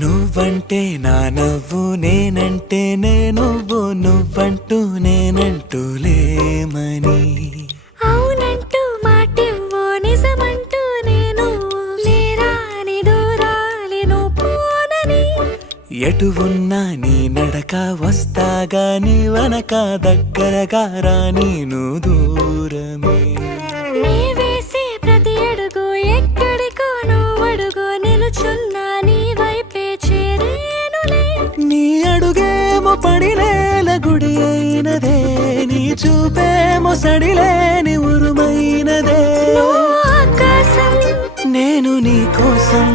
నువ్వంటే నా నవ్వు నేనంటే నువ్వు నువ్వంటూ నేనంటూ లేమని అవునంటూ మాటివ్వు నిజమంటూ నేను లేరాని దూరాలి నువ్వు పోనని ఎటు ఉన్నా నీ నడక వస్తాగా నీ వనక దగ్గరగా రాని నువ్వు దూరమే నీ వేసే ప్రతి అడుగు ఎక్కడికో నువ్వు అడుగు నిలుచున్నా నీ వైపే చేరేనులే నీ అడుగేమో పడిలేల గుడి అయినదే నీ చూపేమో సడిలేని ఉరుమైనదే నువ్వు ఆకాశం నేను నీ కోసం